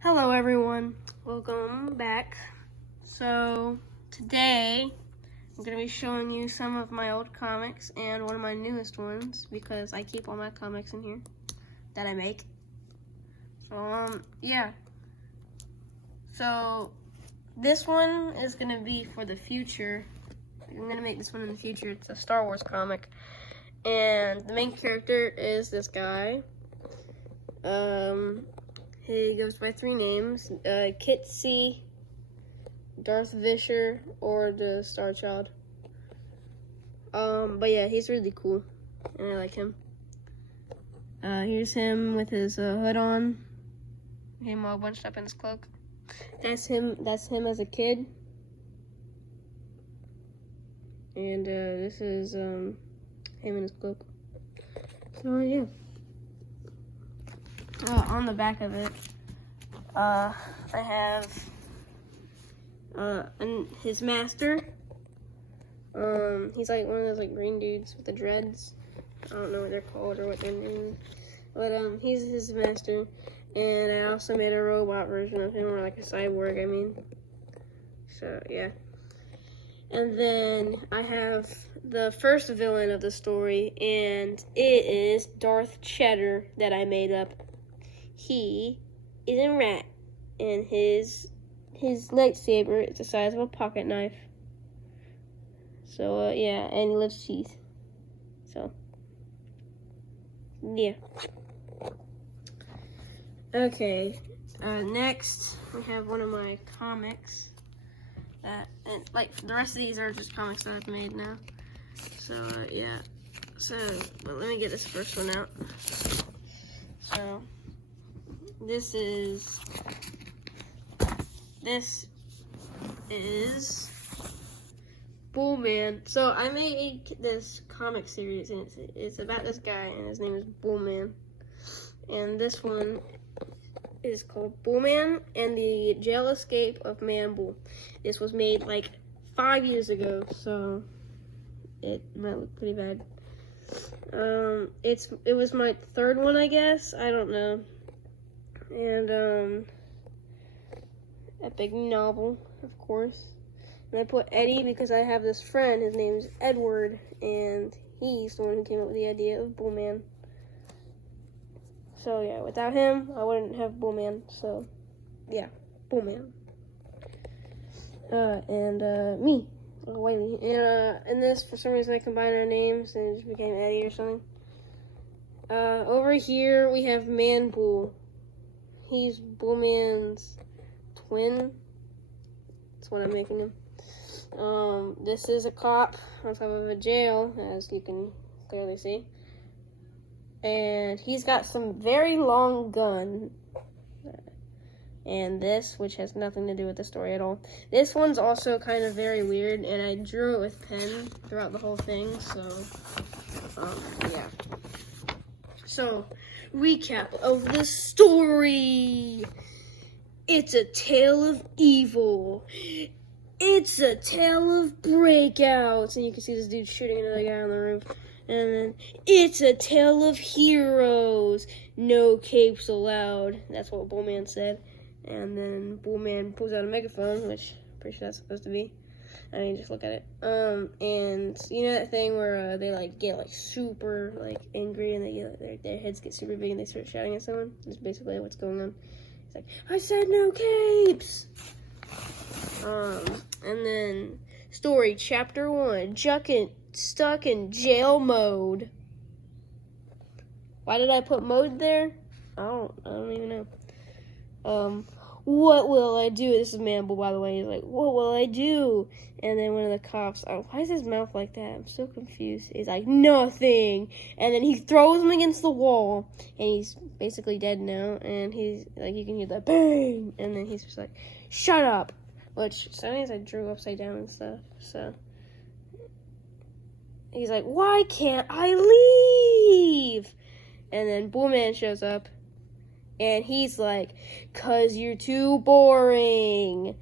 Hello everyone, welcome back. So today I'm going to be showing you some of my old comics and one of my newest ones because I keep all my comics in here that I make. So yeah. So this one is going to be for the future. I'm going to make this one in the future. It's a Star Wars comic. And the main character is this guy. He goes by 3 names, Kit C, Darth Visher, or the Star Child. But yeah, he's really cool, and I like him. Here's him with his hood on, him all bunched up in his cloak. That's him as a kid. And this is him in his cloak. So yeah. On the back of it, I have his master. He's like one of those like green dudes with the dreads. I don't know what they're called or what they're named, but he's his master. And I also made a robot version of him, or like a cyborg. I mean, so yeah. And then I have the first villain of the story, and it is Darth Cheddar that I made up. He is a rat, and his lightsaber is the size of a pocket knife. So yeah, and he loves cheese. So yeah. Okay. Next we have one of my comics. And like the rest of these are just comics that I've made now. So yeah. So but let me get this first one out. So. This is Bullman. So I made this comic series, and it's about this guy, and his name is Bullman. And this one is called Bullman and the Jail Escape of Man Bull. This was made like 5 years ago, so it might look pretty bad. It was my 3rd one, I guess. I don't know. And epic novel, of course. And I put Eddie because I have this friend, his name's Edward, and he's the one who came up with the idea of Bullman. So yeah, without him, I wouldn't have Bullman. So yeah, Bullman. And me, Wiley. And this, for some reason, I combined our names and it just became Eddie or something. Over here we have Man Bull. He's Bullman's twin. That's what I'm making him. This is a cop on top of a jail, as you can clearly see. And he's got some very long gun. And this, which has nothing to do with the story at all. This one's also kind of very weird, and I drew it with pen throughout the whole thing, so, yeah. So, recap of the story. It's a tale of evil. It's a tale of breakouts. And you can see this dude shooting another guy on the roof. And then, it's a tale of heroes. No capes allowed. That's what Bullman said. And then Bullman pulls out a megaphone, which I'm pretty sure that's supposed to be. I mean, just look at it. And you know that thing where they like get like super like angry and they get their heads get super big and they start shouting at someone? That's basically what's going on. It's like, I said no capes. And then story chapter 1, stuck in jail mode. Why did I put mode there? I don't even know. What will I do? This is Man Bull, by the way. He's like, what will I do? And then one of the cops, why is his mouth like that? I'm so confused. He's like, nothing. And then he throws him against the wall, and he's basically dead now. And he's like, you can hear that bang. And then he's just like, shut up. Which sometimes I drew upside down and stuff. So he's like, why can't I leave? And then Bullman shows up. And he's like, 'cause you're too boring.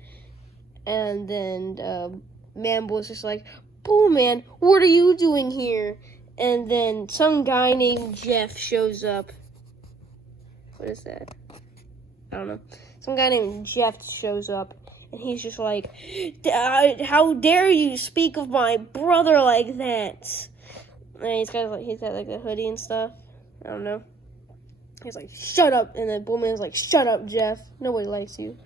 And then Man Bull's just like, Bullman, what are you doing here? And then some guy named Jeff shows up. What is that? I don't know. Some guy named Jeff shows up, and he's just like, "How dare you speak of my brother like that?" And he's got like a hoodie and stuff. I don't know. He's like, "Shut up!" And then Bullman's like, "Shut up, Jeff. Nobody likes you."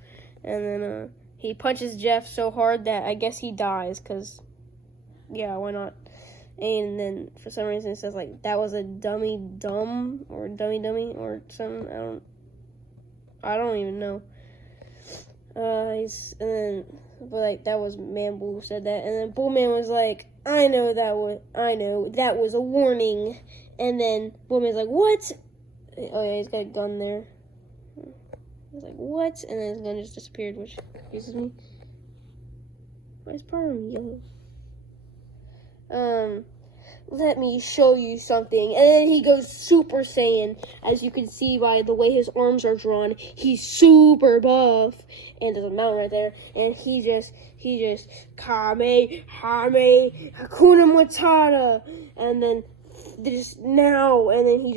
And then he punches Jeff so hard that I guess he dies. Cause yeah, why not? And then for some reason it says like that was a dummy dumb or dummy or something. I don't even know. But like that was Man Bull who said that, and then Bullman was like, I know that was a warning. And then Bullman's like, what? Oh yeah, he's got a gun there. He's like, what? And then his gun just disappeared, which confuses me. Why is part of him yellow? Let me show you something. And then he goes Super Saiyan. As you can see by the way his arms are drawn, he's super buff. And there's a mountain right there. And he just Kame, Hakuna Matata. And then and then he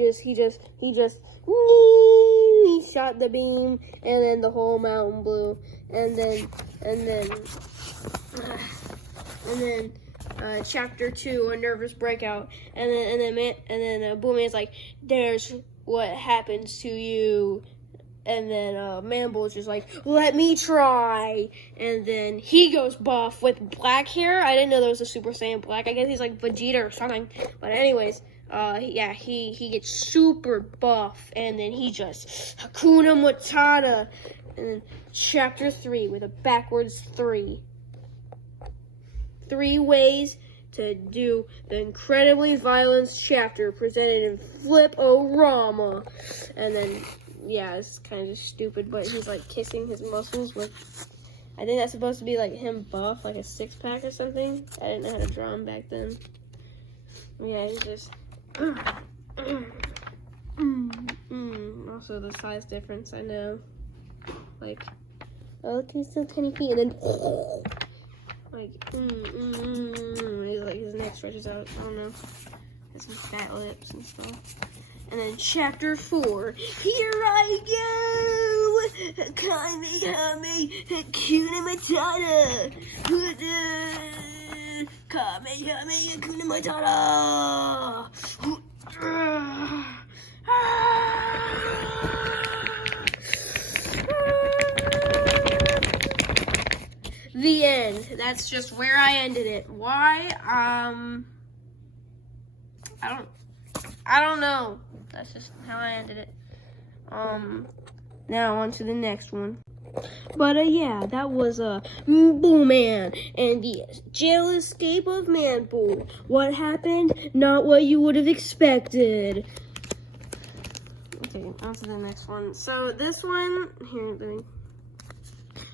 shot the beam, and then the whole mountain blew. And then chapter 2, a nervous breakout, and then Bullman's like, "There's what happens to you," and then Man Bull's just like, "Let me try," and then he goes buff with black hair. I didn't know there was a Super Saiyan black. I guess he's like Vegeta or something. But anyways, he gets super buff, and then he just Hakuna Matata, and then chapter 3 with a backwards 3. 3 ways to do the incredibly violent chapter presented in Flip-O-Rama. And then, yeah, it's kind of stupid, but he's like kissing his muscles with, I think that's supposed to be like him buff, like a 6-pack or something. I didn't know how to draw him back then. Yeah, he's just, also the size difference, I know. Like, oh, look, he's so tiny feet, and then, like, he's like, his neck stretches out, I don't know, has some fat lips and stuff. And then chapter 4, here I go, Kamehame Hakuna Matata, Kamehame Hakuna Matata. The end. That's just where I ended it. Why? I don't know. That's just how I ended it. Now on to the next one. But yeah, that was Bullman and the jail escape of Man Bull. What happened? Not what you would have expected. Okay, on to the next one. So this one here.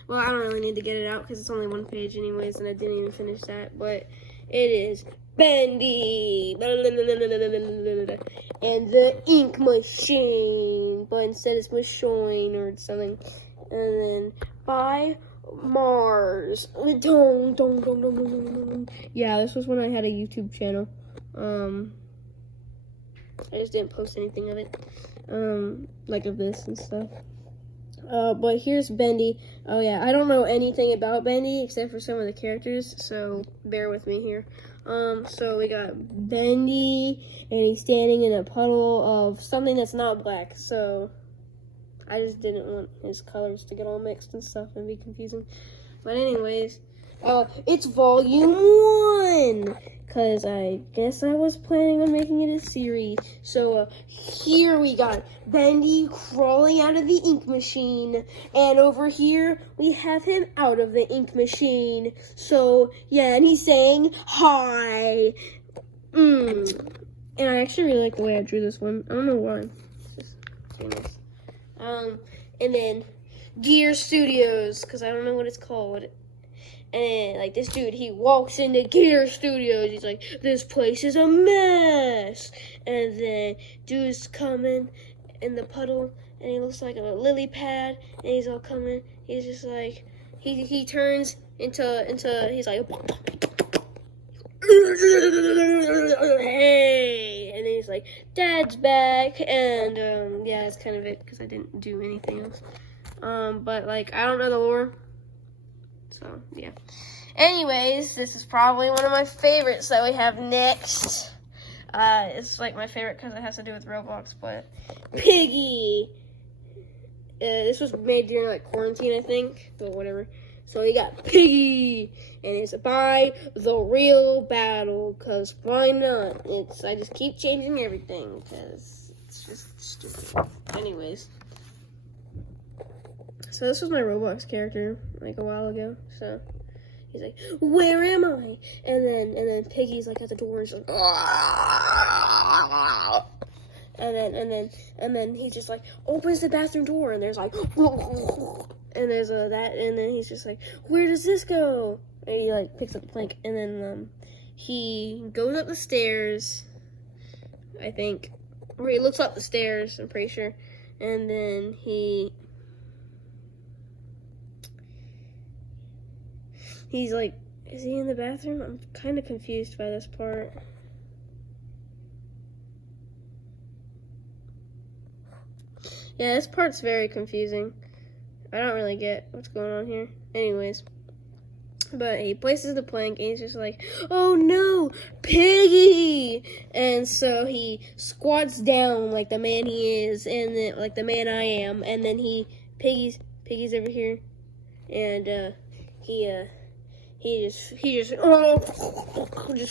Well, I don't really need to get it out because it's only 1 page anyways, and I didn't even finish that. But it is Bendy and the Ink Machine, but instead it's Machine or something. And then by Mars. Yeah, this was when I had a YouTube channel. I just didn't post anything of it, like of this and stuff. But here's Bendy. Oh yeah, I don't know anything about Bendy except for some of the characters, so bear with me here. So we got Bendy, and he's standing in a puddle of something that's not black, so I just didn't want his colors to get all mixed and stuff and be confusing. But anyways, it's volume 1, because I guess I was planning on making it a series. So here we got Bendy crawling out of the ink machine, and over here we have him out of the ink machine. So yeah, and he's saying hi. And I actually really like the way I drew this one. I don't know why. It's just too nice. And then Gear Studios, because I don't know what it's called. And like this dude, he walks into Gear Studios. He's like, this place is a mess. And then dude's coming in the puddle, and he looks like a lily pad. And he's all coming. He's just like, he turns into he's like, hey, and then he's like, Dad's back. And yeah, that's kind of it because I didn't do anything else. But like I don't know the lore, so yeah. Anyways, this is probably one of my favorites that we have next. It's like my favorite because it has to do with Roblox, but Piggy. This was made during like quarantine, I think, but whatever. So we got Piggy, and it's by The Real Battle, cause why not? I just keep changing everything, cause it's just stupid. Anyways, so this was my Roblox character like a while ago. So he's like, "Where am I?" And then Piggy's like at the door, and he's like, "Ah!" And then he just like opens the bathroom door, and there's like, and there's that, and then he's just like, "Where does this go?" And he like picks up the plank, and then he goes up the stairs, I think, or he looks up the stairs, I'm pretty sure, and then he's like, is he in the bathroom? I'm kind of confused by this part. Yeah, this part's very confusing. I don't really get what's going on here. Anyways. But he places the plank, and he's just like, "Oh no, Piggy!" And so he squats down like the man he is, and then, like the man I am. And then Piggy's over here, and he just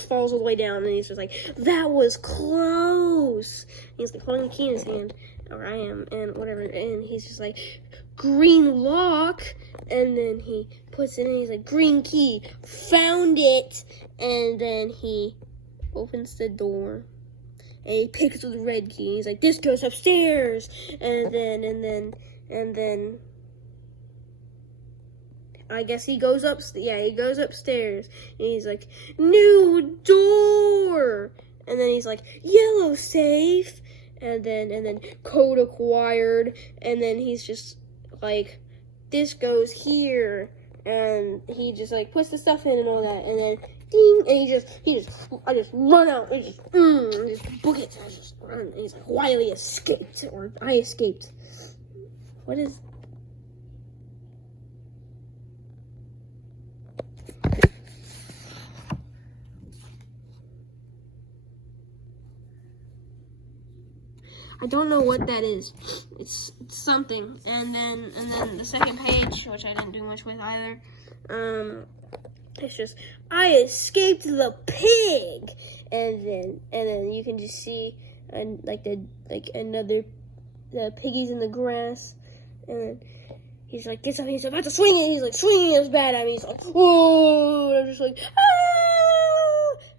falls all the way down, and he's just like, "That was close." And he's like holding the key in his hand. Or I am, and whatever, and he's just like, "Green lock," and then he puts it in, he's like, "Green key, found it," and then he opens the door, and he picks up the red key, and he's like, "This goes upstairs," and then, I guess he goes upstairs, and he's like, "New door," and then he's like, "Yellow safe," and then code acquired, and then he's just like, "This goes here," and he just like puts the stuff in and all that, and then ding, and I just run out, and just book it, and I just run, and he's like, "Wiley escaped," or "I escaped." What is? I don't know what that is. It's something. And then the second page, which I didn't do much with either, it's just, "I escaped the pig," and then you can just see the piggies in the grass, and then he's like gets up, he's about to swing it, he's like swinging his bat at me, he's like, "Whoa!" And I'm just like, "Ah!"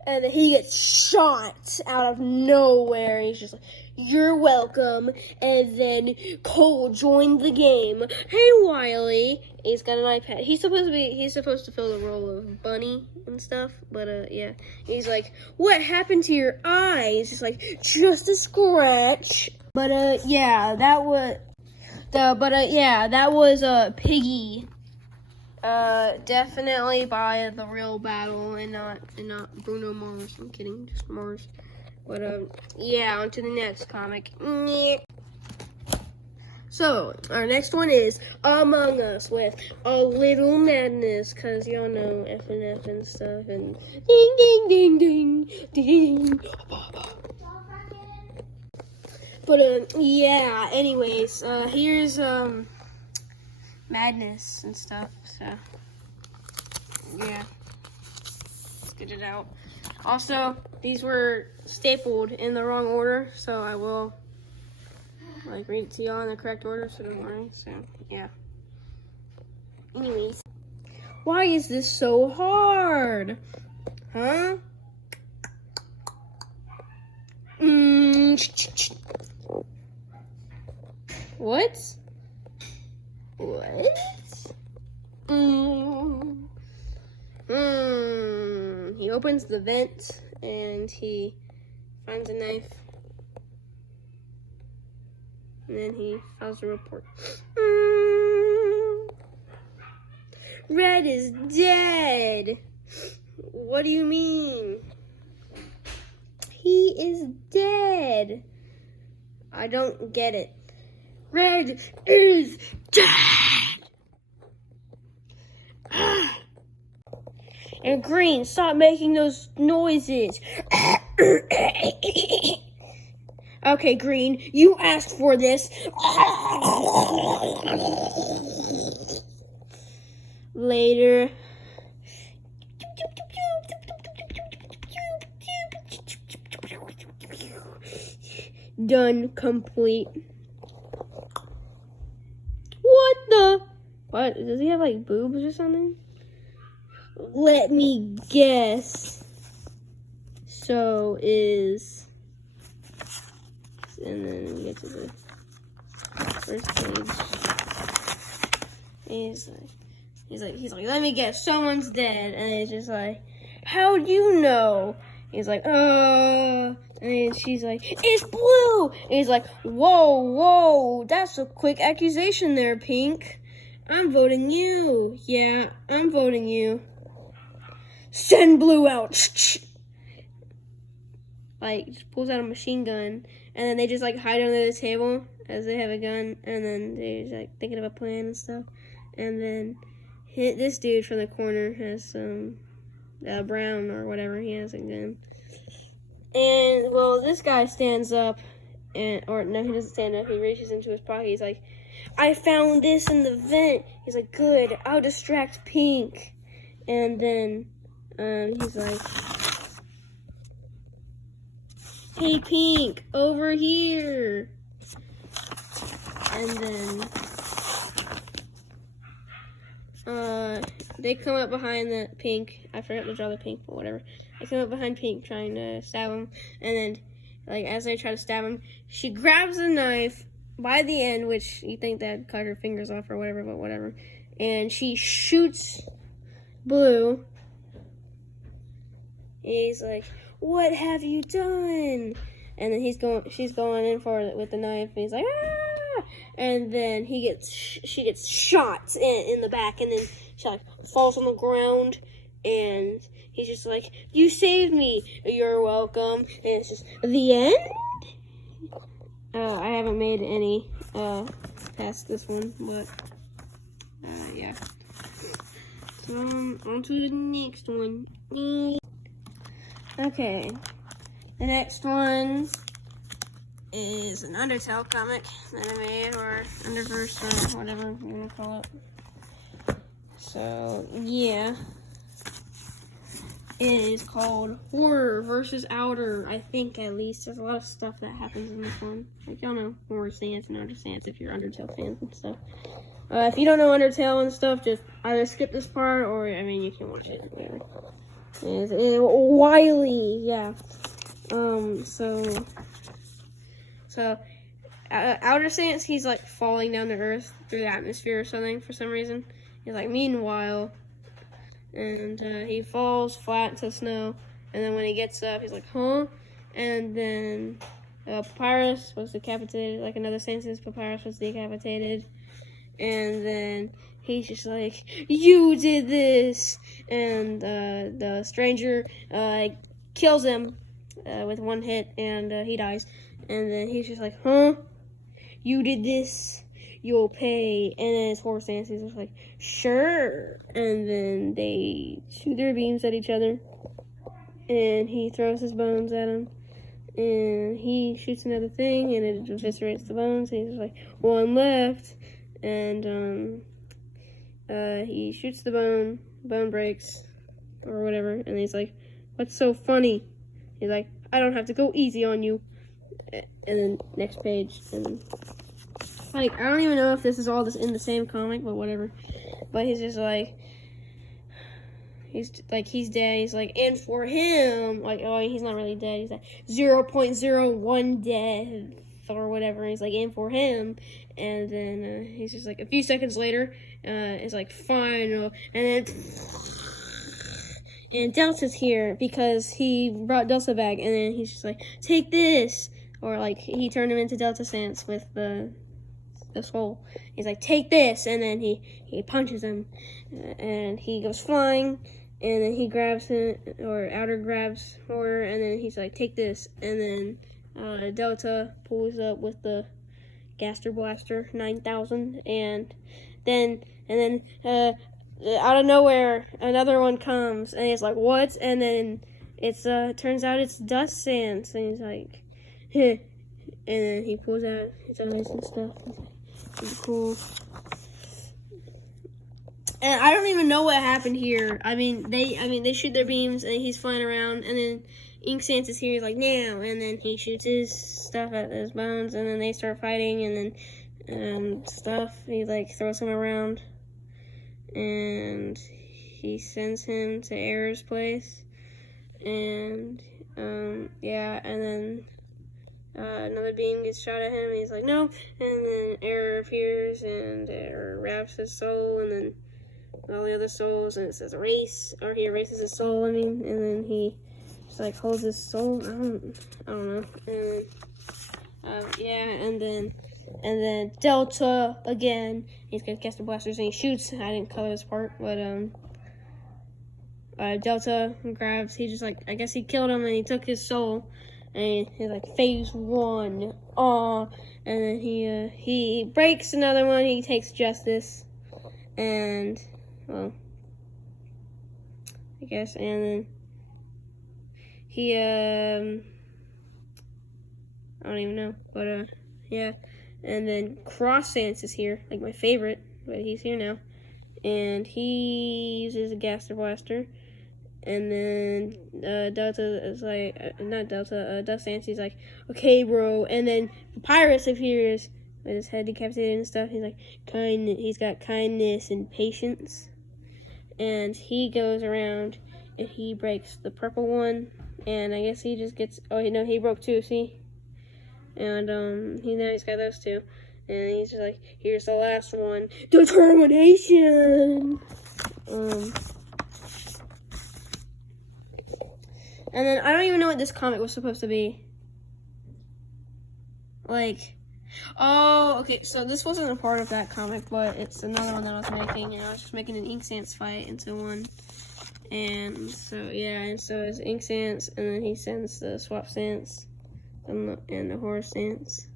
And then he gets shot out of nowhere. He's just like, "You're welcome." And then Cole joined the game. "Hey, Wiley." He's got an iPad. He's supposed to fill the role of Bunny and stuff. But yeah. He's like, "What happened to your eye?" He's just like, "Just a scratch." But yeah, that was Piggy. Definitely by The Real Battle, and not Bruno Mars. I'm kidding, just Mars. But yeah, on to the next comic. So our next one is Among Us with a little madness, cause y'all know FNF and stuff, and ding ding ding ding ding ding. But yeah. Anyways, here's madness and stuff. So yeah, let's get it out. Also, these were stapled in the wrong order, so I will like read it to y'all in the correct order, so don't worry. So yeah. Anyways, why is this so hard? Huh? What? What? He opens the vent and he finds a knife. And then he files a report. Red is dead. What do you mean? He is dead. I don't get it. Red is dead. And Green, stop making those noises. Okay, Green, you asked for this. Later. Done. Complete. What the? What? Does he have like boobs or something? Let me guess. So is, and then we get to the first page. He's like, let me guess, someone's dead. And he's just like, how'd you know? He's like, and she's like, it's Blue. And he's like, whoa, that's a quick accusation there, Pink. I'm voting you. Yeah, I'm voting you. Send Blue out. Like, just pulls out a machine gun, and then they just like hide under the table as they have a gun, and then they're just, like thinking of a plan and stuff. And then this dude from the corner has some Brown or whatever, he has a gun. And well, this guy stands up, or no, he doesn't stand up. He reaches into his pocket. He's like, I found this in the vent. He's like, good, I'll distract Pink. And then he's like, hey, Pink, over here. And then they come up behind the Pink. I forgot to draw the Pink, but whatever. They come up behind Pink trying to stab him. And then, like, as they try to stab him, she grabs a knife by the end, which you think that cut her fingers off or whatever, but whatever. And she shoots Blue. He's like, what have you done? And then she's going in for it with the knife, and he's like, ah! And then she gets shot in the back, and then she like falls on the ground, and he's just like, you saved me, you're welcome. And it's just the end. I haven't made any past this one, but yeah. So on to the next one. Okay, the next one is an Undertale comic that I made, or Underverse, or whatever you want to call it. So, yeah. It is called Horror versus Outer, I think, at least. There's a lot of stuff that happens in this one. Like, y'all know Horror Stance and Outer Stance if you're Undertale fans and stuff. If you don't know Undertale and stuff, just either skip this part, or, I mean, you can watch it. Whatever. It's Wily, yeah. So Outer Stance, he's like falling down to Earth through the atmosphere or something for some reason. He's like, meanwhile, and he falls flat into snow, and then when he gets up, he's like, huh? And then Papyrus was decapitated, like another Census, Papyrus was decapitated, and then he's just like, you did this! And the stranger kills him with one hit, and he dies. And then he's just like, huh? You did this? You'll pay. And then his Horror Stance, he's just like, sure. And then they shoot their beams at each other. And he throws his bones at him. And he shoots another thing, and it eviscerates the bones. And he's just like, one left. And he shoots the bone breaks, or whatever, and he's like, what's so funny? He's like, I don't have to go easy on you. And then next page, and like, I don't even know if this is all in the same comic, but whatever. But he's just like, he's dead. He's like, and for him, like, oh, he's not really dead. He's like 0.01 death or whatever. And he's like, and for him. And then he's just like, a few seconds later, it's like, final. And then, and Delta's here because he brought Delta back. And then he's just like, take this. Or like, he turned him into Delta Stance with the skull. He's like, take this. And then he punches him. And he goes flying. And then he grabs him, or Outer grabs Horror. And then he's like, take this. And then Delta pulls up with the Gaster Blaster 9000, and then out of nowhere, another one comes, and he's like, "What?" And then it's turns out it's dust sands, and he's like, "Heh." And then he pulls out his eyes and stuff. It's cool. And I don't even know what happened here. I mean, they shoot their beams, and he's flying around, and then Ink Sans is here. He's like, "Now," and then he shoots his stuff at his bones, and then they start fighting, and then stuff. He like throws him around, and he sends him to Error's place, and yeah, and then another beam gets shot at him, and he's like, "No," and then Error appears, and Error wraps his soul, and then all the other souls, and it says erase, or he erases his soul, and then he just like holds his soul. I don't know. And yeah, and then Delta again. He's got Caster Blasters and he shoots. I didn't color this part, but Delta grabs. He just like, I guess he killed him and he took his soul. And he's like, phase 1. And then he breaks another one. He takes Justice, and well, I guess, and then he I don't even know, but yeah, and then Cross Sans is here, like my favorite, but he's here now, and he uses a Gaster Blaster, and then Delta is like, not Delta, Dust Sans, he's like, "Okay, bro," and then Papyrus appears with his head decapitated and stuff. He's like, he's got kindness and patience, and he goes around and he breaks the purple one, and I guess he just gets, oh no, he broke 2, see, and he's got those 2, and he's just like, "Here's the last one, determination." And then I don't even know what this comic was supposed to be. Like, oh, okay, so this wasn't a part of that comic, but it's another one that I was making, and I was just making an Ink Sans fight into one. And so, yeah, and so it's Ink Sans, and then he sends the Swap Sans and the Horror Sans.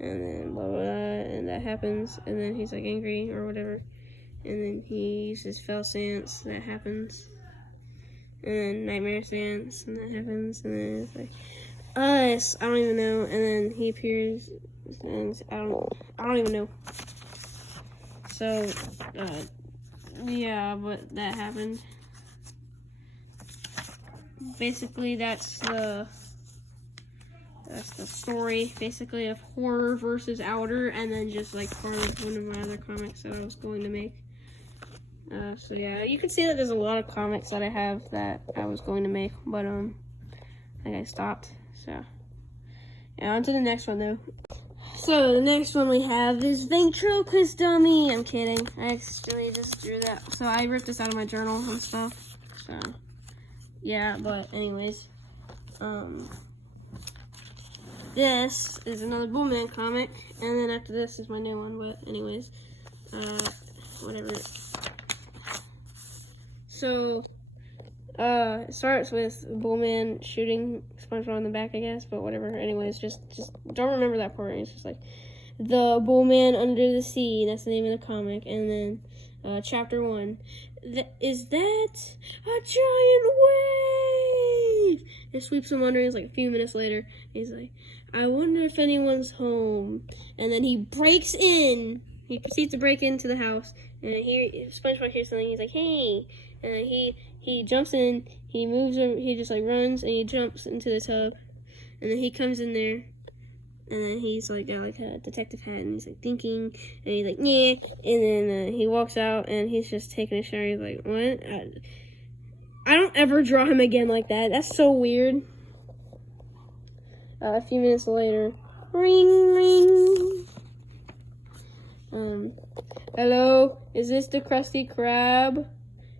And then blah, blah, blah, and that happens, and then he's like angry or whatever. And then he uses Fell Sans, that happens. And then Nightmare Sans, and that happens, and then it's like, I don't even know, and then he appears, and I don't even know. So, yeah, but that happened. Basically, that's the story, basically, of Horror versus Outer, and then just like part of one of my other comics that I was going to make. So yeah, you can see that there's a lot of comics that I have that I was going to make, but I think I stopped. So yeah, on to the next one though. So the next one we have is Ventriloquist Dummy. I'm kidding. I actually just drew that. So I ripped this out of my journal and stuff. So yeah, but anyways, this is another Bullman comic, and then after this is my new one. But anyways, whatever. So, it starts with Bullman shooting SpongeBob in the back, I guess, but whatever. Anyways, just don't remember that part. It's just like, the Bullman under the sea, that's the name of the comic. And then, chapter 1, is that a giant wave? It sweeps him under, it's like a few minutes later, he's like, "I wonder if anyone's home." And then he breaks in, he proceeds to break into the house, and SpongeBob hears something, he's like, "Hey." And he jumps in, he moves over, he just like runs, and he jumps into the tub, and then he comes in there, and then he's like got like a detective hat, and he's like thinking, and he's like, "Yeah," and then he walks out, and he's just taking a shower. He's like, "What? I don't ever draw him again like that. That's so weird." A few minutes later, ring ring. Hello, is this the Krusty Krab?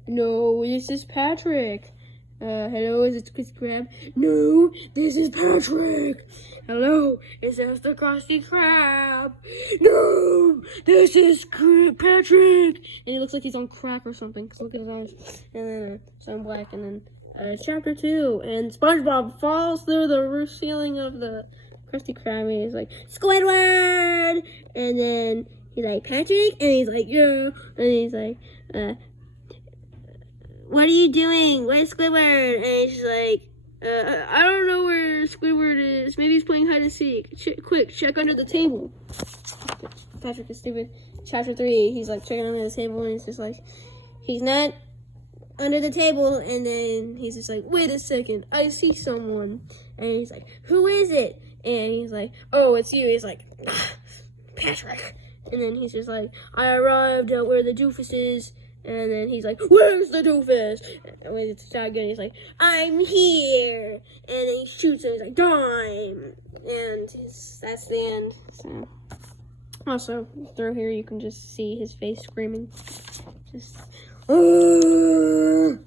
No, this is Patrick. Hello, is it Krusty Krab? No, this is Patrick. Hello, is this the Krusty Krab? No, this is Patrick. And he looks like he's on crack or something, because look at his eyes. And then, so I'm black, and then, chapter 2, and SpongeBob falls through the roof ceiling of the Krusty Krab, and he's like, "Squidward!" And then he's like, Patrick? And he's like, yeah. And he's like, what are you doing? Where's Squidward? And he's like, I don't know where Squidward is. Maybe he's playing hide and seek. Quick, check under the table. Patrick is stupid. Chapter 3, he's like checking under the table, and he's just like, he's not under the table. And then he's just like, wait a second, I see someone. And he's like, who is it? And he's like, oh, it's you. He's like, Patrick. And then he's just like, I arrived at where the doofus is. And then he's like, where's the doofus? And when it's not good, he's like, I'm here. And then he shoots him. He's like, dime. And that's the end. So, also, through here, you can just see his face screaming. Just, so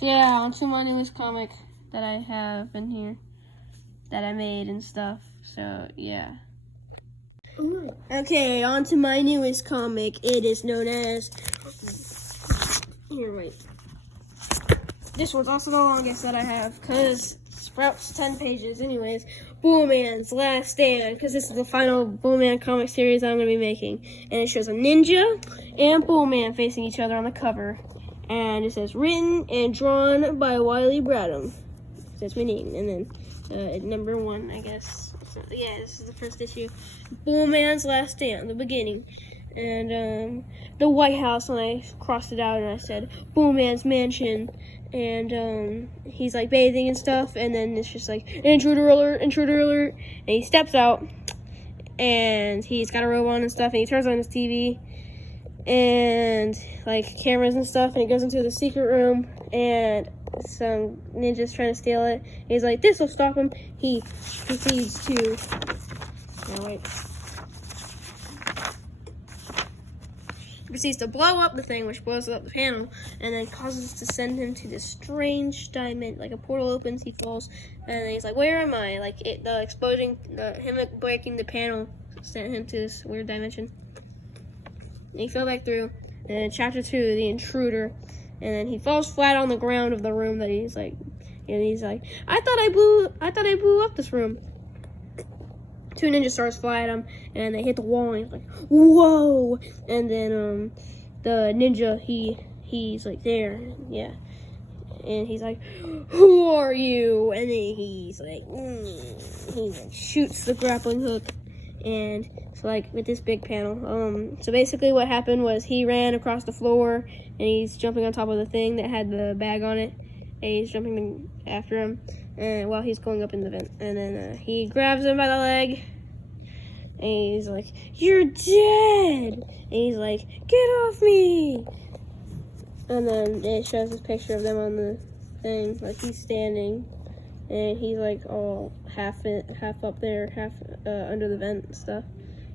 yeah, onto my newest comic that I have in here, that I made and stuff. So, yeah. Okay, on to my newest comic. It is known as... Here, wait. This one's also the longest that I have, because Sprout's 10 pages. Anyways, Bullman's Last Stand, because this is the final Bullman comic series I'm going to be making. And it shows a ninja and Bullman facing each other on the cover. And it says, written and drawn by Wiley Bradham. That's my name. And then number 1, I guess. So, yeah, this is the first issue. Bullman's Last Stand, the beginning. And the White House, and I crossed it out and I said, Bullman's Mansion. And he's like bathing and stuff, and then it's just like, intruder alert, intruder alert. And he steps out, and he's got a robe on and stuff, and he turns on his TV, and like cameras and stuff, and he goes into the secret room, and some ninja's trying to steal it. He's like, this will stop him. He proceeds to, no, wait. Proceeds to blow up the thing, which blows up the panel, and then causes to send him to this strange dimension. Like a portal opens, he falls, and then he's like, where am I? Like the exploding, him breaking the panel sent him to this weird dimension. And he fell back through. And then chapter 2, the intruder, and then he falls flat on the ground of the room that he's like, and he's like, I thought I blew up this room. 2 ninja stars fly at him, and they hit the wall, and he's like, whoa! And then, the ninja, he's like, there, yeah. And he's like, who are you? And then he's like, he like shoots the grappling hook, and so like, with this big panel. So basically what happened was he ran across the floor, and he's jumping on top of the thing that had the bag on it, and he's jumping after him. And while he's going up in the vent, and then he grabs him by the leg, and he's like, you're dead! And he's like, get off me! And then it shows this picture of them on the thing, like he's standing, and he's like all half up there, half under the vent and stuff,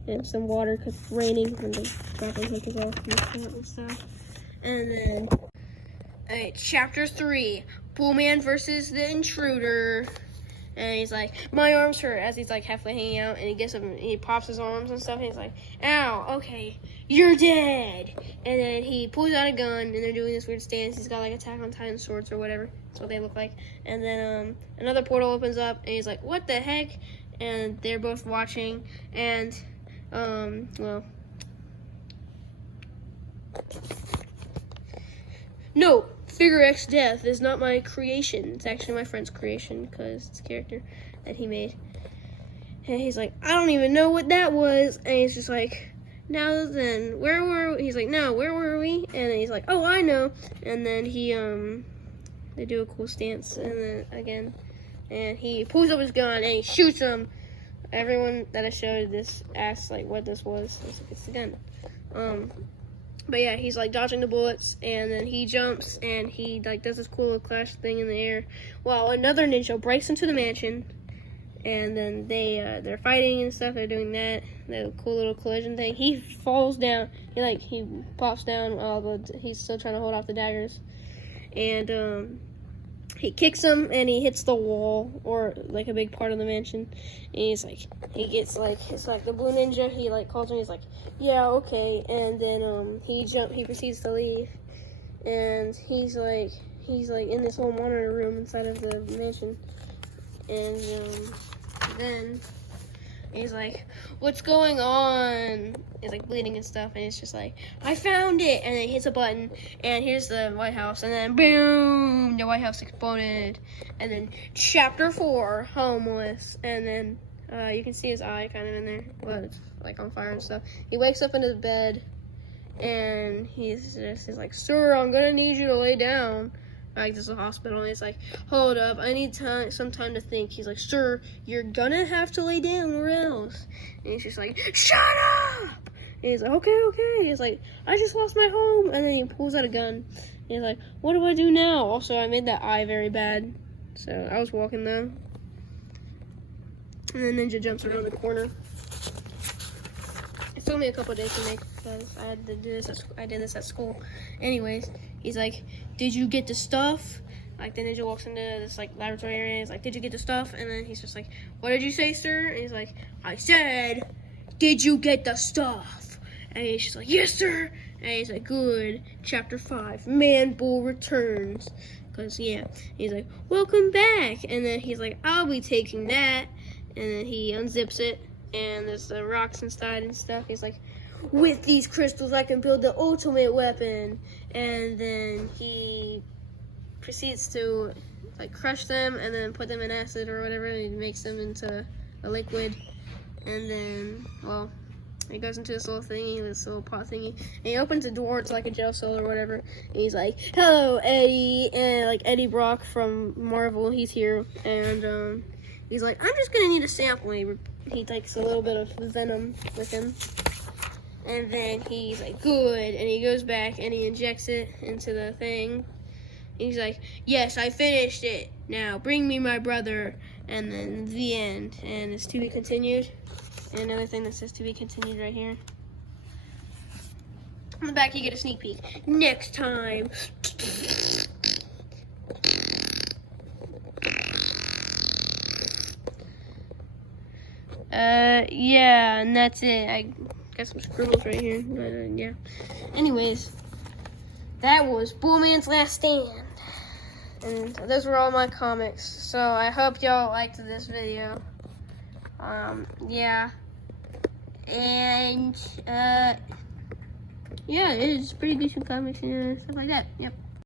and some water because it's raining, and the dropping hook is off and stuff. And then, alright, chapter 3. Bullman versus the intruder. And he's like, my arms hurt, as he's like halfway hanging out, and he gets up and he pops his arms and stuff, and he's like, ow, okay, you're dead. And then he pulls out a gun, and they're doing this weird stance. He's got like Attack on Titan swords or whatever. That's what they look like. And then another portal opens up, and he's like, what the heck? And they're both watching, and well, no, Figure X Death is not my creation. It's actually my friend's creation, because it's a character that he made. And he's like, I don't even know what that was. And he's just like, now then, where were we? He's like, no, where were we? And then he's like, oh, I know. And then he, they do a cool stance, and then again, and he pulls up his gun, and he shoots him. Everyone that I showed this asked, like, what this was. It's the gun. But yeah, he's like dodging the bullets, and then he jumps, and he like does this cool little clash thing in the air, while another ninja breaks into the mansion, and then they're fighting and stuff. They're doing that cool little collision thing. He falls down. He pops down while he's still trying to hold off the daggers, and he kicks him, and he hits the wall, or like a big part of the mansion. And he's like, he gets like, it's like the blue ninja. He like calls him. He's like, yeah, okay. And then he proceeds to leave, and he's like in this little monitor room inside of the mansion. And then And he's like, what's going on? He's like bleeding and stuff, and it's just like, I found it, and then he hits a button, and here's the White House, and then boom, the White House exploded, and then chapter 4, homeless, and then you can see his eye kind of in there, but it's like on fire and stuff. He wakes up in his bed, and he's like, sir, I'm gonna need you to lay down. Like, this is a hospital, and he's like, hold up, I need some time to think. He's like, sir, you're gonna have to lay down or else. And he's just like, shut up! And he's like, okay. He's like, I just lost my home. And then he pulls out a gun. And he's like, what do I do now? Also, I made that eye very bad. So, I was walking though. And then Ninja jumps around the corner. It took me a couple of days to make because I had to do this. I did this at school. Anyways, he's like, did you get the stuff? Like, the Ninja walks into this like laboratory area. And he's like, did you get the stuff? And then he's just like, what did you say, sir? And he's like, I said, did you get the stuff? And he's just like, yes, sir. And he's like, good. Chapter 5, Man-Bull returns. Because, yeah. He's like, welcome back. And then he's like, I'll be taking that. And then he unzips it. And there's the rocks inside and stuff. He's like, with these crystals, I can build the ultimate weapon. And then he proceeds to like crush them and then put them in acid or whatever. He makes them into a liquid. And then, well, he goes into this little thingy, this little pot thingy. And he opens a door. It's like a jail cell or whatever. And he's like, hello, Eddie. And like Eddie Brock from Marvel, he's here. And he's like, I'm just gonna need a sample. And he takes a little bit of venom with him. And then he's like, good. And he goes back and he injects it into the thing. And he's like, yes, I finished it. Now bring me my brother. And then the end. And it's to be continued. And another thing that says to be continued right here. On the back, you get a sneak peek. Next time. Yeah, and that's it. I got some scribbles right here. Yeah. Anyways, that was Bullman's Last Stand. And those were all my comics. So I hope y'all liked this video. Yeah. And, yeah, it's pretty decent comics and stuff like that. Yep.